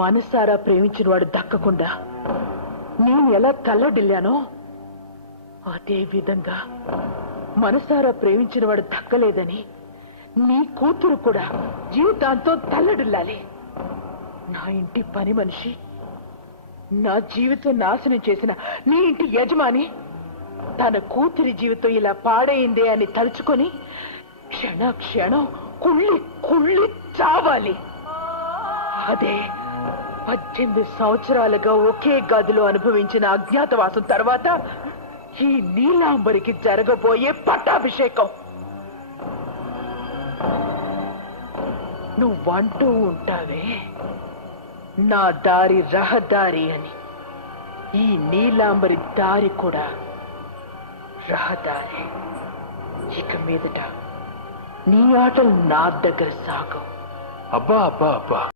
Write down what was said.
మనసారా ప్రేమించిన వాడు దక్కకుండా నేను ఎలా తల్లడిల్లానో అదే విధంగా మనసారా ప్రేమించిన వాడు దక్కలేదని నీ కూతురు కూడా జీవితాంతం తల్లడిల్లాలి. నా ఇంటి పని మనిషి, నా జీవితం నాశనం చేసిన నీ ఇంటి యజమాని తన కూతురి జీవితం ఇలా పాడైందే అని తలుచుకొని క్షణ క్షణం కుళ్ళి కుళ్ళి చావాలి. అదే 18 సంవత్సరాలుగా ఒకే గదిలో అనుభవించిన అజ్ఞాతవాసం తర్వాత ఈ నీలాంబరికి జరగబోయే పట్టాభిషేకం. నువ్వంటూ ఉంటావే నా దారి రహదారి అని, ఈ నీలాంబరి దారి కూడా రహదారి. ఇక మీదట నీ ఆటలు నా దగ్గర సాగవు. అబ్బా అబ్బా అబ్బా